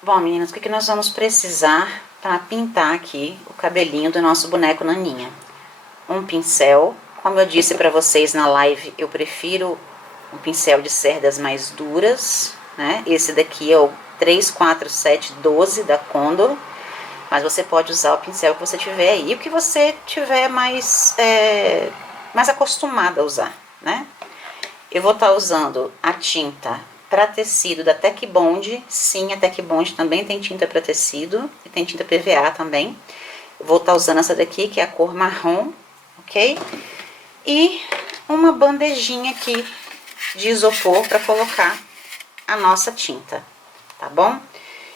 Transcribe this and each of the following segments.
Bom, meninas, o que nós vamos precisar para pintar aqui o cabelinho do nosso boneco Naninha? Um pincel. Como eu disse para vocês na live, eu prefiro um pincel de cerdas mais duras, né? Esse daqui é o 34712 da Condor, mas você pode usar o pincel que você tiver aí, o que você tiver mais acostumada a usar, né? Eu vou estar usando a tinta para tecido da Tec Bond. Sim, a Tec Bond também tem tinta para tecido e tem tinta PVA também. Eu vou estar usando essa daqui, que é a cor marrom, ok? E uma bandejinha aqui de isopor para colocar a nossa tinta, tá bom?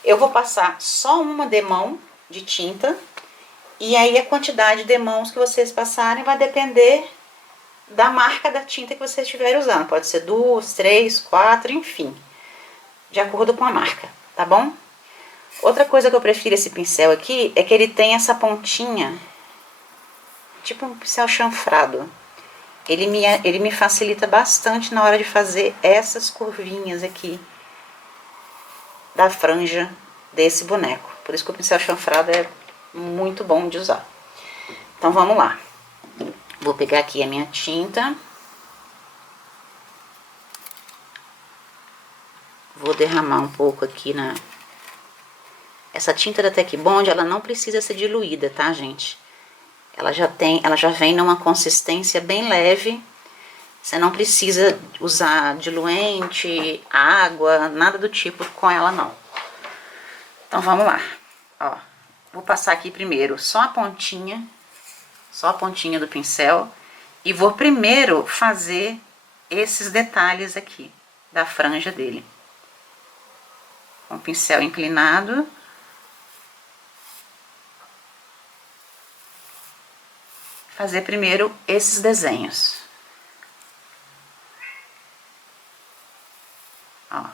Eu vou passar só uma demão de tinta, e aí a quantidade de demãos que vocês passarem vai depender da marca da tinta que você estiver usando. Pode ser 2, 3, 4, enfim, de acordo com a marca, tá bom? Outra coisa que eu prefiro esse pincel aqui é que ele tem essa pontinha, tipo um pincel chanfrado. Ele me facilita bastante na hora de fazer essas curvinhas aqui da franja desse boneco. Por isso que o pincel chanfrado é muito bom de usar. Então vamos lá. Vou pegar aqui a minha tinta. Vou derramar um pouco aqui na... Essa tinta da Tec Bond, ela não precisa ser diluída, tá, gente? Ela já vem numa consistência bem leve. Você não precisa usar diluente, água, nada do tipo com ela, não. Então, vamos lá. Ó, vou passar aqui primeiro só a pontinha do pincel. E vou primeiro fazer esses detalhes aqui da franja dele. Com o pincel inclinado. Fazer primeiro esses desenhos. Ó.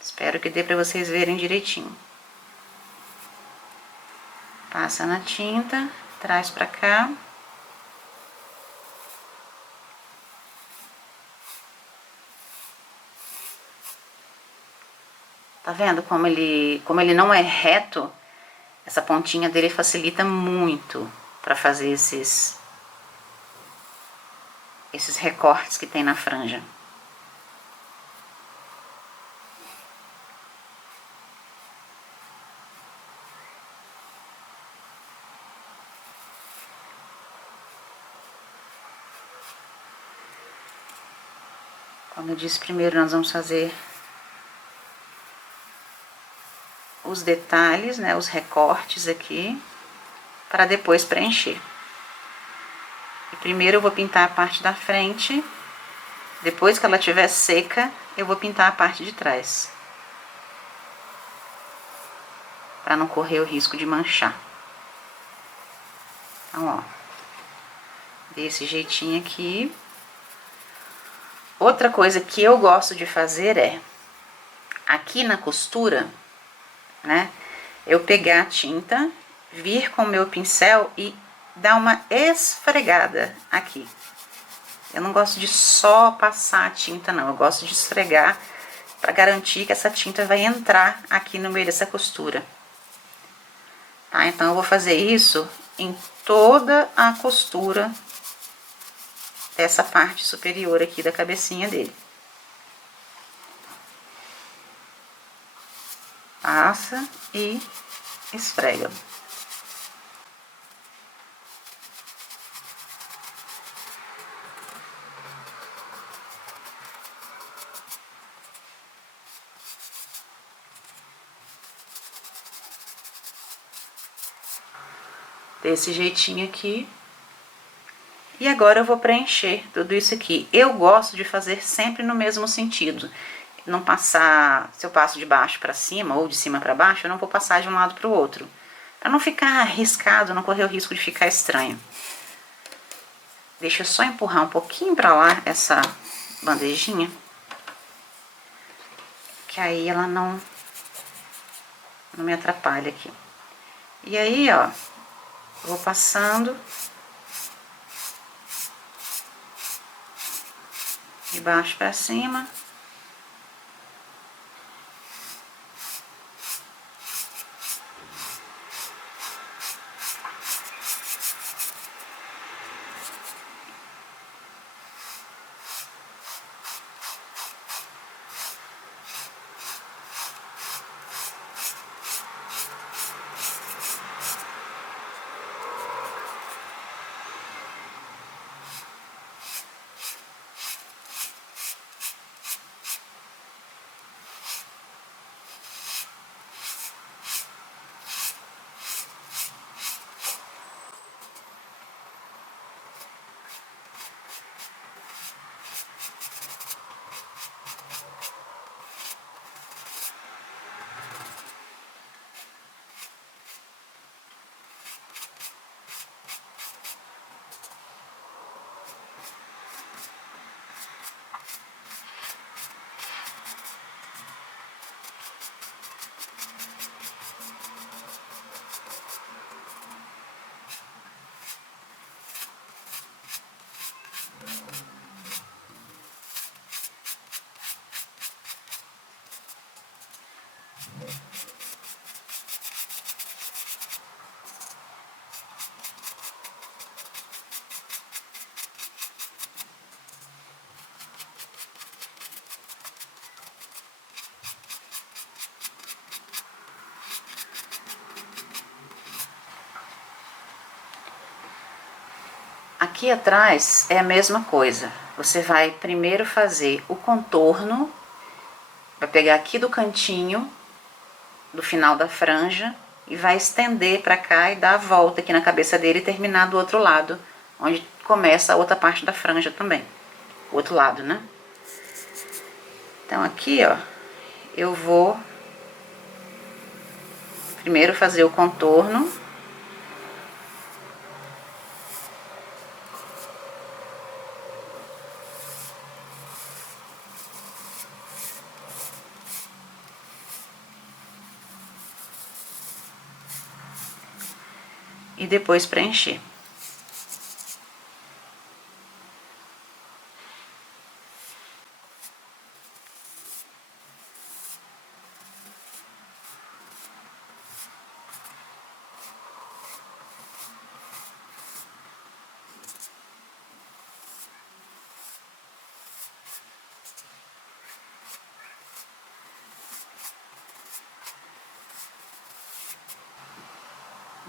Espero que dê pra vocês verem direitinho. Passa na tinta, traz pra cá. Tá vendo como ele não é reto? Essa pontinha dele facilita muito pra fazer esses recortes que tem na franja. Como eu disse, primeiro nós vamos fazer os detalhes, né, os recortes aqui, para depois preencher. E primeiro eu vou pintar a parte da frente, depois que ela estiver seca, eu vou pintar a parte de trás. Para não correr o risco de manchar. Então, ó, desse jeitinho aqui. Outra coisa que eu gosto de fazer é, aqui na costura, né, eu pegar a tinta, vir com o meu pincel e dar uma esfregada aqui. Eu não gosto de só passar a tinta, não. Eu gosto de esfregar para garantir que essa tinta vai entrar aqui no meio dessa costura. Tá? Então, eu vou fazer isso em toda a costura dessa parte superior aqui da cabecinha dele. Passa e esfrega. Desse jeitinho aqui. E agora eu vou preencher tudo isso aqui. Eu gosto de fazer sempre no mesmo sentido. Não passar, se eu passo de baixo para cima ou de cima para baixo, eu não vou passar de um lado para o outro. Para não ficar arriscado, não correr o risco de ficar estranho. Deixa eu só empurrar um pouquinho para lá essa bandejinha. Que aí ela não me atrapalha aqui. E aí, ó, vou passando de baixo para cima. Aqui atrás é a mesma coisa. Você vai primeiro fazer o contorno, vai pegar aqui do cantinho, do final da franja, e vai estender para cá e dar a volta aqui na cabeça dele e terminar do outro lado, onde começa a outra parte da franja também. O outro lado, né? Então aqui, ó, eu vou primeiro fazer o contorno. E depois preencher.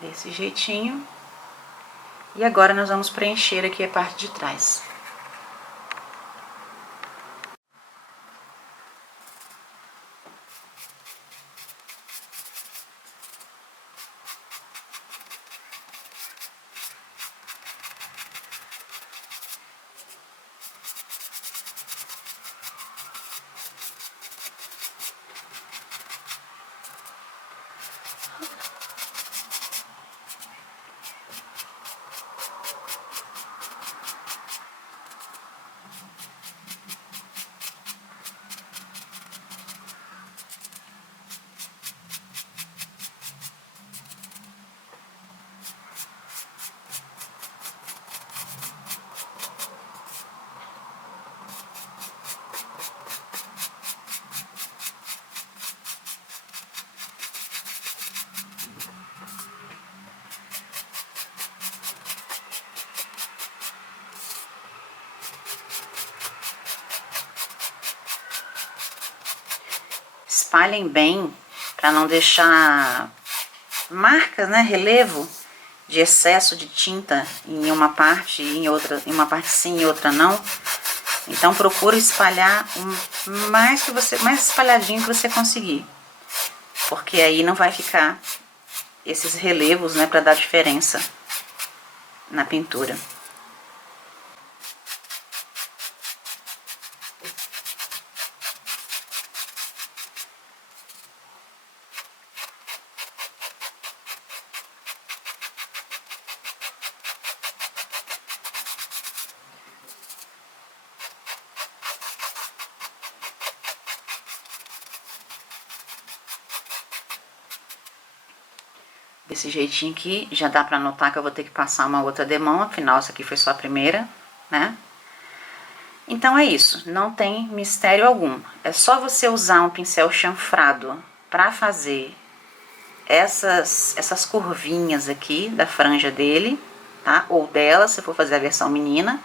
Desse jeitinho. E agora nós vamos preencher aqui a parte de trás. Espalhem bem para não deixar marcas, né, relevo de excesso de tinta em uma parte e em outra, em uma parte sim e outra não. Então procure espalhar mais espalhadinho que você conseguir, porque aí não vai ficar esses relevos, né, para dar diferença na pintura. Desse jeitinho aqui, já dá pra notar que eu vou ter que passar uma outra demão, afinal essa aqui foi só a primeira, né? Então é isso, não tem mistério algum. É só você usar um pincel chanfrado pra fazer essas curvinhas aqui da franja dele, tá? Ou dela, se for fazer a versão menina.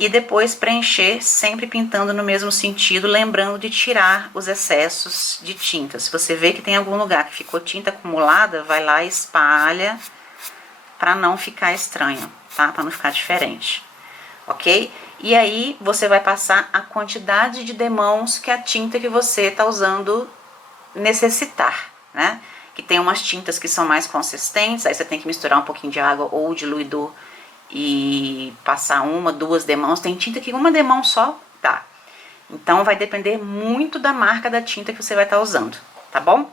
E depois preencher, sempre pintando no mesmo sentido, lembrando de tirar os excessos de tinta. Se você vê que tem algum lugar que ficou tinta acumulada, vai lá e espalha para não ficar estranho, tá? Para não ficar diferente, ok? E aí você vai passar a quantidade de demãos que a tinta que você tá usando necessitar, né? Que tem umas tintas que são mais consistentes, aí você tem que misturar um pouquinho de água ou diluidor e passar uma, duas demãos. Tem tinta que uma demão só dá. Então vai depender muito da marca da tinta que você vai estar usando, tá bom?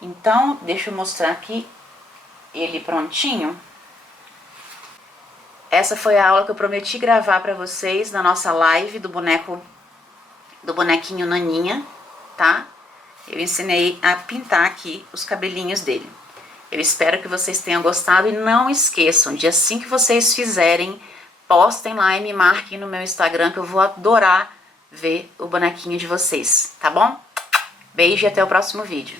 Então, deixa eu mostrar aqui ele prontinho. Essa foi a aula que eu prometi gravar para vocês na nossa live do bonequinho Naninha, tá? Eu ensinei a pintar aqui os cabelinhos dele. Eu espero que vocês tenham gostado e não esqueçam de, assim que vocês fizerem, postem lá e me marquem no meu Instagram, que eu vou adorar ver o bonequinho de vocês, tá bom? Beijo e até o próximo vídeo.